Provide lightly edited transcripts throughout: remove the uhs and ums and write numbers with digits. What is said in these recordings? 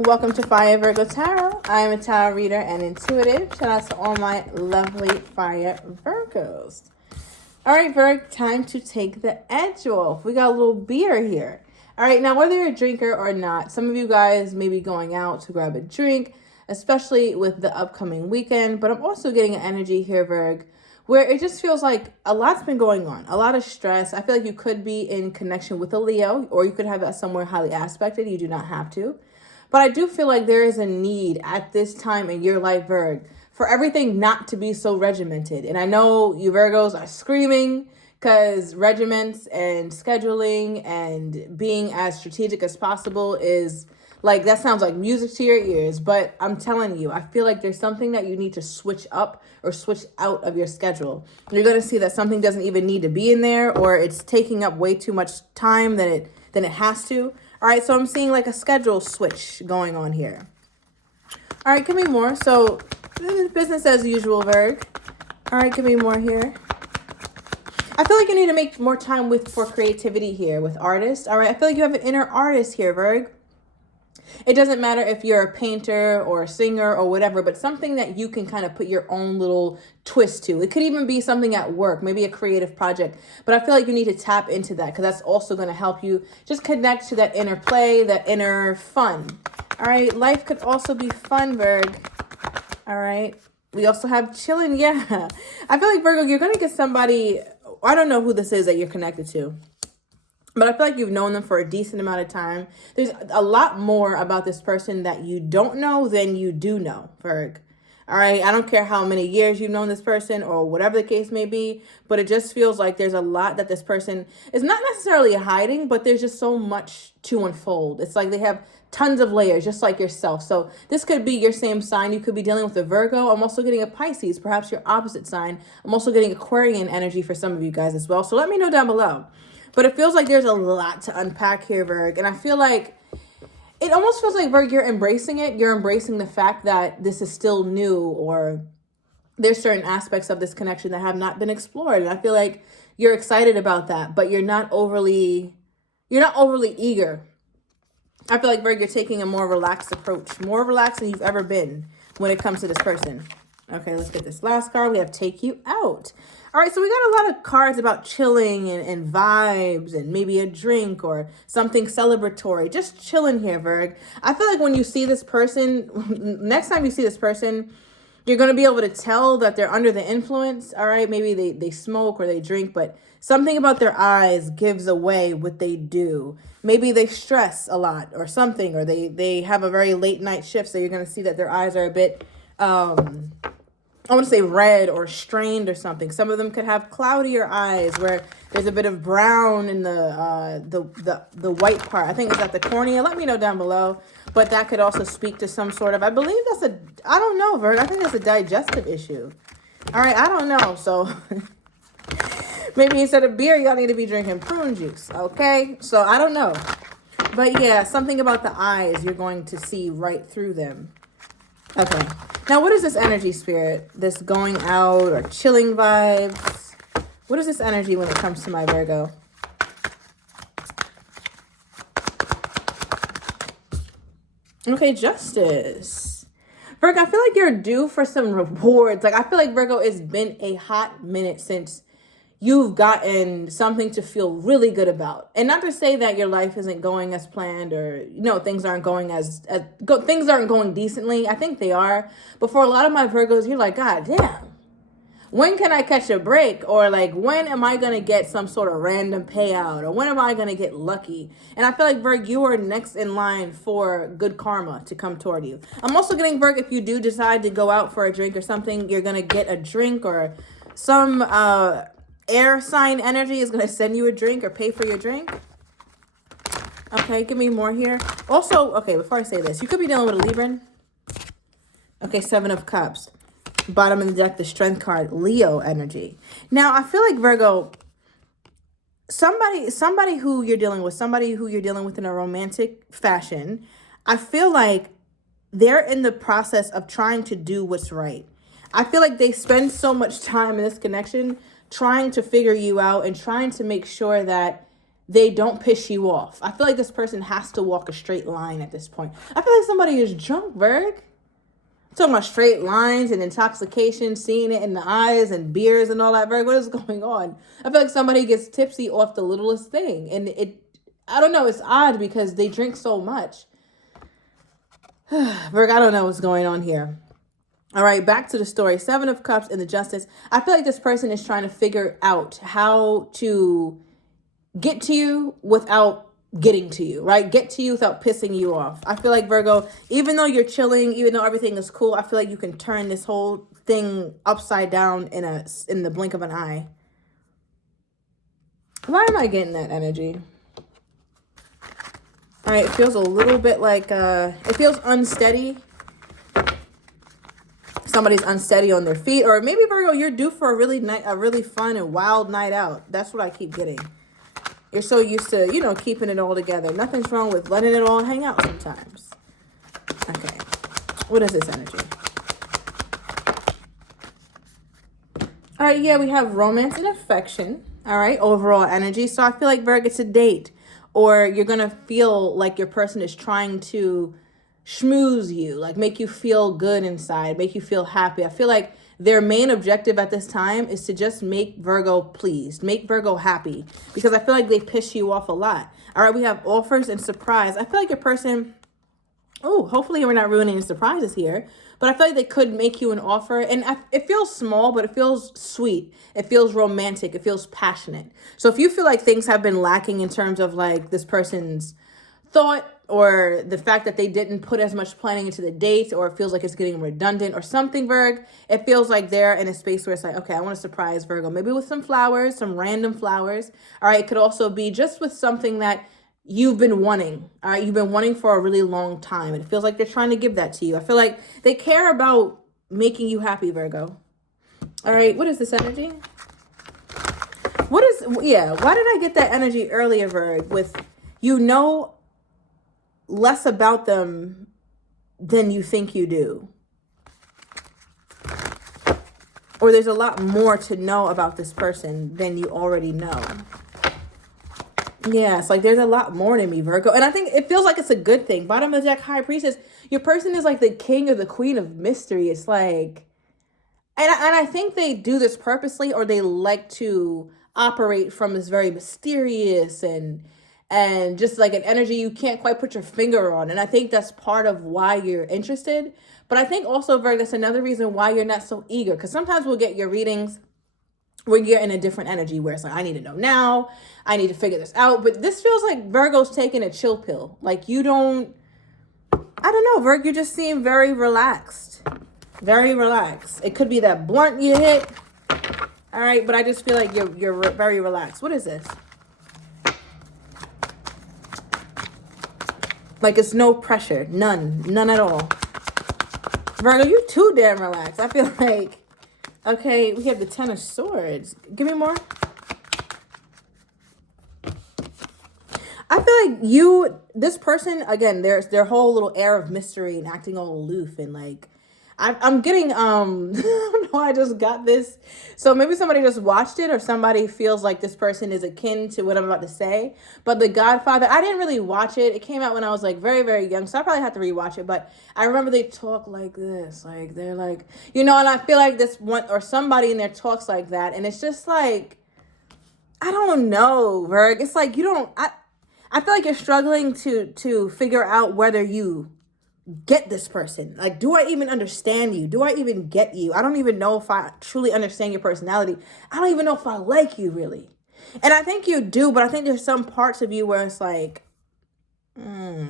Welcome to Fire Virgo Tarot. I am a tarot reader and intuitive. Shout out to all my lovely Fire Virgos. All right, Virg, time to take the edge off. We got a little beer here. All right, now whether you're a drinker or not, some of you guys may be going out to grab a drink, especially with the upcoming weekend. But I'm also getting an energy here, Virg, where it just feels like a lot's been going on, a lot of stress. I feel like you could be in connection with a Leo, or you could have that somewhere highly aspected. You do not have to. But I do feel like there is a need at this time in your life, Virg, for everything not to be so regimented. And I know you Virgos are screaming because regiments and scheduling and being as strategic as possible is like, that sounds like music to your ears. But I'm telling you, I feel like there's something that you need to switch up or switch out of your schedule. You're going to see that something doesn't even need to be in there, or it's taking up way too much time than it has to. All right, so I'm seeing like a schedule switch going on here. All right, give me more. So business as usual, Virg. All right, give me more here. I feel like you need to make more time for creativity here with artists. All right, I feel like you have an inner artist here, Virg. It doesn't matter if you're a painter or a singer or whatever, but something that you can kind of put your own little twist to. It could even be something at work, maybe a creative project. But I feel like you need to tap into that because that's also going to help you just connect to that inner play, that inner fun. All right, life could also be fun, Virg. All right, we also have chilling. Yeah, I feel like, Virgo, you're going to get somebody, I don't know who this is that you're connected to, but I feel like you've known them for a decent amount of time. There's a lot more about this person that you don't know than you do know, Virg. All right, I don't care how many years you've known this person or whatever the case may be, but it just feels like there's a lot that this person is not necessarily hiding, but there's just so much to unfold. It's like they have tons of layers, just like yourself. So this could be your same sign. You could be dealing with a Virgo. I'm also getting a Pisces, perhaps your opposite sign. I'm also getting Aquarian energy for some of you guys as well. So let me know down below. But it feels like there's a lot to unpack here, Virg. And I feel like it almost feels like, Virg, you're embracing it. You're embracing the fact that this is still new, or there's certain aspects of this connection that have not been explored. And I feel like you're excited about that, but you're not overly eager. I feel like, Virg, you're taking a more relaxed approach, more relaxed than you've ever been when it comes to this person. Okay, let's get this last card. We have Take You Out. All right, so we got a lot of cards about chilling and vibes and maybe a drink or something celebratory. Just chilling here, Virg. I feel like when you see this person, next time you see this person, you're going to be able to tell that they're under the influence. All right, maybe they smoke or they drink, but something about their eyes gives away what they do. Maybe they stress a lot or something, or they have a very late night shift, so you're going to see that their eyes are a bit I want to say red or strained or something. Some of them could have cloudier eyes where there's a bit of brown in the white part. I think it's at the cornea. Let me know down below. But that could also speak to some sort of, I believe that's I don't know, Virg. I think that's a digestive issue. All right, I don't know. So maybe instead of beer, y'all need to be drinking prune juice. Okay, so I don't know. But yeah, something about the eyes, you're going to see right through them. Okay. Now, what is this energy, Spirit? This going out or chilling vibes? What is this energy when it comes to my Virgo? Okay, Justice. Virgo, I feel like you're due for some rewards. Like, I feel like, Virgo, it's been a hot minute since you've gotten something to feel really good about. And not to say that your life isn't going as planned, or, you know, things aren't going things aren't going decently. I think they are. But for a lot of my Virgos, you're like, God damn, when can I catch a break? Or like, when am I going to get some sort of random payout? Or when am I going to get lucky? And I feel like, Virg, you are next in line for good karma to come toward you. I'm also getting, Virg, if you do decide to go out for a drink or something, you're going to get a drink, or some air sign energy is going to send you a drink or pay for your drink. Okay, give me more here. Also, okay, before I say this, you could be dealing with a Libran. Okay, 7 of Cups. Bottom of the deck, the Strength card, Leo energy. Now, I feel like, Virgo, somebody who you're dealing with, in a romantic fashion, I feel like they're in the process of trying to do what's right. I feel like they spend so much time in this connection trying to figure you out and trying to make sure that they don't piss you off. I feel like this person has to walk a straight line at this point. I feel like somebody is drunk, Virg. I'm talking about straight lines and intoxication, seeing it in the eyes and beers and all that, Virg. What is going on? I feel like somebody gets tipsy off the littlest thing. And I don't know, it's odd because they drink so much. Virg, I don't know what's going on here. All right, back to the story. 7 of Cups and the Justice. I feel like this person is trying to figure out how to get to you without getting to you, right? Get to you without pissing you off. I feel like, Virgo, even though you're chilling, even though everything is cool, I feel like you can turn this whole thing upside down in the blink of an eye. Why am I getting that energy? All right, it feels a little bit like, it feels unsteady. Somebody's unsteady on their feet, or maybe, Virgo, you're due for a really fun and wild night out. That's what I keep getting. You're so used to, you know, keeping it all together. Nothing's wrong with letting it all hang out sometimes. Okay. What is this energy? All right, yeah, we have romance and affection. All right, overall energy. So I feel like, Virgo, it's a date, or you're going to feel like your person is trying to schmooze you, like make you feel good inside, make you feel happy. I feel like their main objective at this time is to just make Virgo pleased, make Virgo happy, because I feel like they piss you off a lot. All right, we have offers and surprise. I feel like your person, hopefully we're not ruining the surprises here, but I feel like they could make you an offer, and it feels small, but it feels sweet. It feels romantic. It feels passionate. So if you feel like things have been lacking in terms of like this person's thought, or the fact that they didn't put as much planning into the date, or it feels like it's getting redundant or something, Virg, it feels like they're in a space where it's like, okay, I want to surprise Virgo, maybe with some flowers, some random flowers. All right, it could also be just with something that you've been wanting. All right, you've been wanting for a really long time. It feels like they're trying to give that to you. I feel like they care about making you happy, Virgo. All right, what is this energy? Why did I get that energy earlier, Virg, with, less about them than you think you do, or there's a lot more to know about this person than you already know. Yeah, it's like there's a lot more to me, Virgo, and I think it feels like it's a good thing. Bottom of the deck, High Priestess. Your person is like the king or the queen of mystery. It's like, and I think they do this purposely, or they like to operate from this very mysterious and just like an energy you can't quite put your finger on. And I think that's part of why you're interested. But I think also, Virgo, that's another reason why you're not so eager. Because sometimes we'll get your readings where you're in a different energy where it's like, I need to know now. I need to figure this out. But this feels like Virgo's taking a chill pill. Like I don't know, Virgo, you just seem very relaxed. Very relaxed. It could be that blunt you hit. All right, but I just feel like you're very relaxed. What is this? Like it's no pressure, none at all. Virgo, you too damn relaxed. I feel like, okay, we have the 10 of Swords. Give me more. I feel like this person, again, their whole little air of mystery and acting all aloof and like, I'm getting, I don't know, I just got this. So maybe somebody just watched it, or somebody feels like this person is akin to what I'm about to say. But The Godfather, I didn't really watch it. It came out when I was like very, very young. So I probably have to rewatch it. But I remember they talk like this. Like they're like, and I feel like this one or somebody in there talks like that. And it's just like, I don't know, Virg. It's like I feel like you're struggling to figure out whether you get this person. Like, do I even understand you? Do I even get you? I don't even know if I truly understand your personality. I don't even know if I like you really. And I think you do, but I think there's some parts of you where it's like, I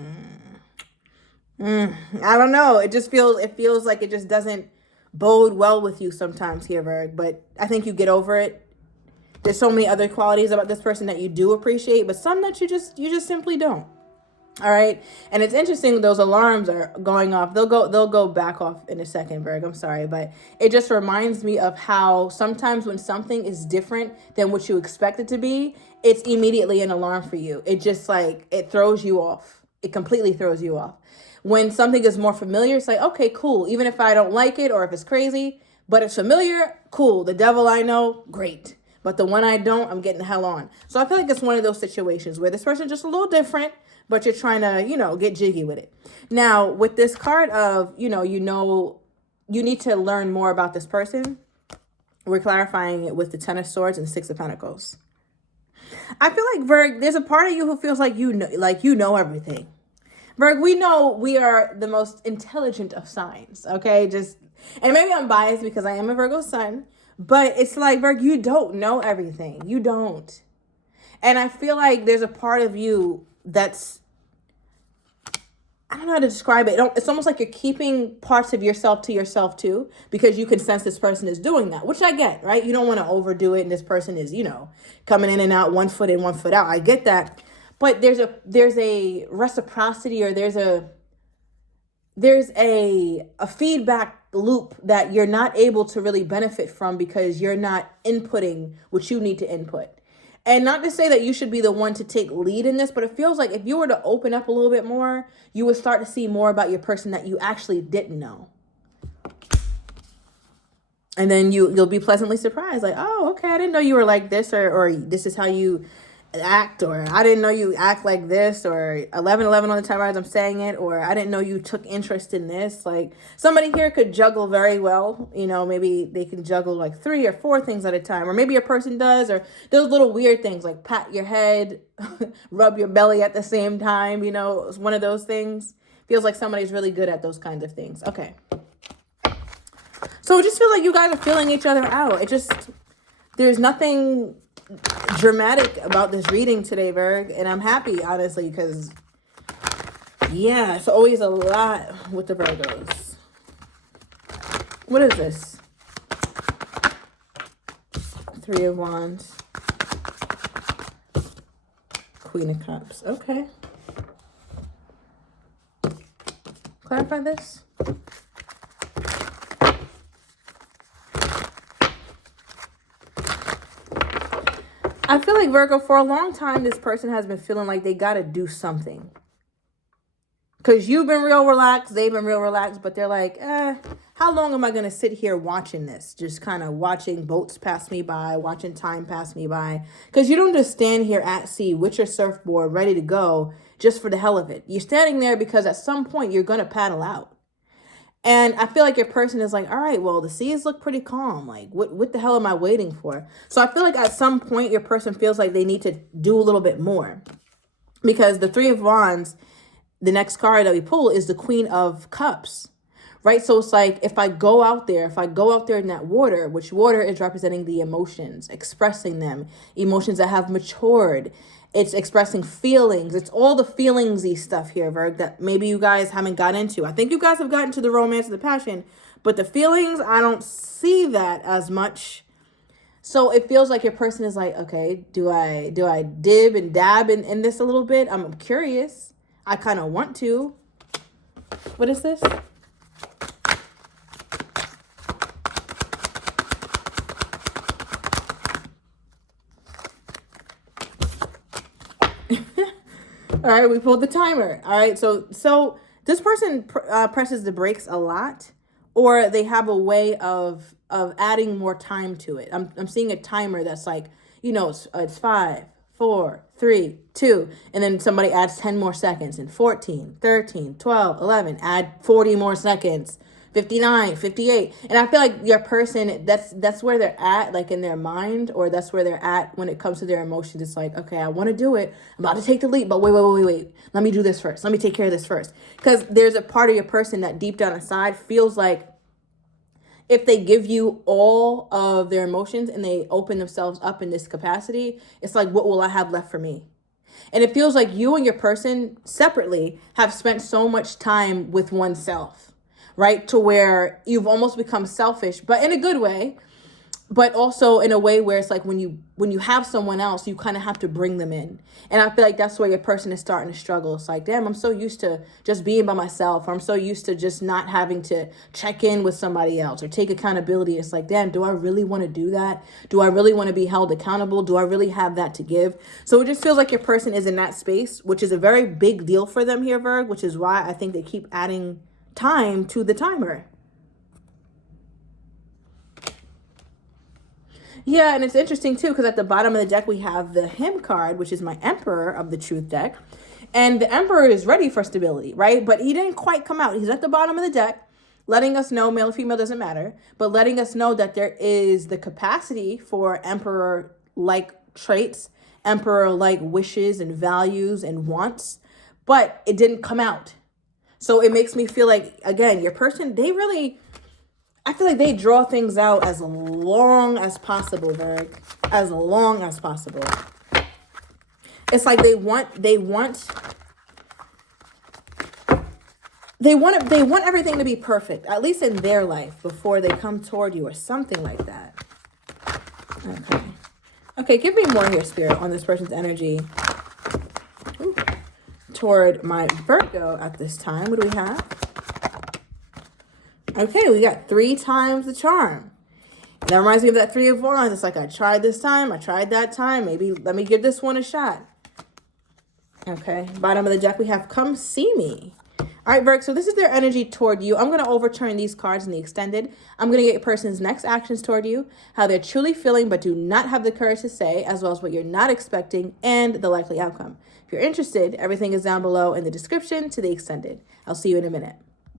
don't know. It feels like it just doesn't bode well with you sometimes here, Virg. But I think you get over it. There's so many other qualities about this person that you do appreciate, but some that you just simply don't. All right. And it's interesting. Those alarms are going off. They'll go back off in a second, Virg. I'm sorry. But it just reminds me of how sometimes when something is different than what you expect it to be, it's immediately an alarm for you. It just like, it throws you off. It completely throws you off. When something is more familiar, it's like, okay, cool. Even if I don't like it or if it's crazy, but it's familiar, cool. The devil I know, great. but the one I don't, I'm getting the hell on. So I feel like it's one of those situations where this person's just a little different, but you're trying to, get jiggy with it. Now, with this card of, you need to learn more about this person, we're clarifying it with the Ten of Swords and Six of Pentacles. I feel like, Virg, there's a part of you who feels like you know everything. Virg, we know we are the most intelligent of signs, okay? And maybe I'm biased because I am a Virgo sun, but it's like, Virg, you don't know everything. You don't. And I feel like there's a part of you that's, I don't know how to describe it. It's almost like you're keeping parts of yourself to yourself too, because you can sense this person is doing that, which I get, right? You don't want to overdo it. And this person is, coming in and out, 1 foot in, 1 foot out. I get that. But there's a reciprocity, or there's a feedback loop that you're not able to really benefit from because you're not inputting what you need to input. And not to say that you should be the one to take lead in this, but it feels like if you were to open up a little bit more, you would start to see more about your person that you actually didn't know. And then you'll be pleasantly surprised, like, oh, okay, I didn't know you were like this, or this is how you act, or I didn't know you act like this, or 1111 on the timer as I'm saying it, or I didn't know you took interest in this. Like, somebody here could juggle very well, maybe they can juggle like 3 or 4 things at a time, or maybe a person does, or those little weird things like pat your head, rub your belly at the same time, it's one of those things. Feels like somebody's really good at those kinds of things. Okay. So it just feels like you guys are feeling each other out. There's nothing dramatic about this reading today, Virg, and I'm happy, honestly, because it's always a lot with the Virgos. What is this? 3 of Wands, Queen of Cups. Okay, clarify this. I feel like, Virgo, for a long time, this person has been feeling like they got to do something. Because you've been real relaxed, they've been real relaxed, but they're like, how long am I going to sit here watching this? Just kind of watching boats pass me by, watching time pass me by. Because you don't just stand here at sea with your surfboard ready to go just for the hell of it. You're standing there because at some point you're going to paddle out. And I feel like your person is like, all right, well, the seas look pretty calm. Like, what the hell am I waiting for? So I feel like at some point your person feels like they need to do a little bit more. Because the 3 of Wands, the next card that we pull is the Queen of Cups, right? So it's like, if I go out there in that water, which water is representing the emotions, expressing them, emotions that have matured. It's expressing feelings. It's all the feelingsy stuff here, Virg, that maybe you guys haven't got into. I think you guys have gotten to the romance and the passion, but the feelings, I don't see that as much. So it feels like your person is like, okay, do I dib and dab in this a little bit? I'm curious. I kind of want to. What is this? All right, we pulled the timer. All right, so this person presses the brakes a lot, or they have a way of adding more time to it. I'm seeing a timer that's like, it's 5, 4, 3, 2, and then somebody adds 10 more seconds, and 14, 13, 12, 11, add 40 more seconds, 59, 58. And I feel like your person, that's where they're at, like in their mind, or that's where they're at when it comes to their emotions. It's like, okay, I want to do it. I'm about to take the leap, but wait. Let me do this first. Let me take care of this first. Because there's a part of your person that deep down inside feels like if they give you all of their emotions and they open themselves up in this capacity, it's like, what will I have left for me? And it feels like you and your person separately have spent so much time with oneself, right? To where you've almost become selfish, but in a good way, but also in a way where it's like when you have someone else, you kind of have to bring them in. And I feel like that's where your person is starting to struggle. It's like, damn, I'm so used to just being by myself, or I'm so used to just not having to check in with somebody else or take accountability. It's like, damn, do I really want to do that? Do I really want to be held accountable? Do I really have that to give? So it just feels like your person is in that space, which is a very big deal for them here, Virg, which is why I think they keep adding time to the timer. Yeah, and it's interesting too, because at the bottom of the deck we have the Him card, which is my Emperor of the Truth deck. And the Emperor is ready for stability, right? But he didn't quite come out. He's at the bottom of the deck, letting us know, male or female doesn't matter, but letting us know that there is the capacity for Emperor-like traits, Emperor-like wishes and values and wants, but it didn't come out. So it makes me feel like, again, your person, I feel like they draw things out as long as possible, Virg. As long as possible. It's like they want everything to be perfect, at least in their life, before they come toward you or something like that. Okay. Okay, give me more here, Spirit, on this person's energy. Ooh. Toward my Virgo at this time. What do we have? Okay, we got 3 times the charm. That reminds me of that 3 of Wands. It's like, I tried this time, I tried that time. Maybe let me give this one a shot. Okay, bottom of the deck we have Come See Me. All right, Virgo, so this is their energy toward you. I'm going to overturn these cards in the extended. I'm going to get your person's next actions toward you, how they're truly feeling but do not have the courage to say, as well as what you're not expecting and the likely outcome. If you're interested, everything is down below in the description to the extended. I'll see you in a minute.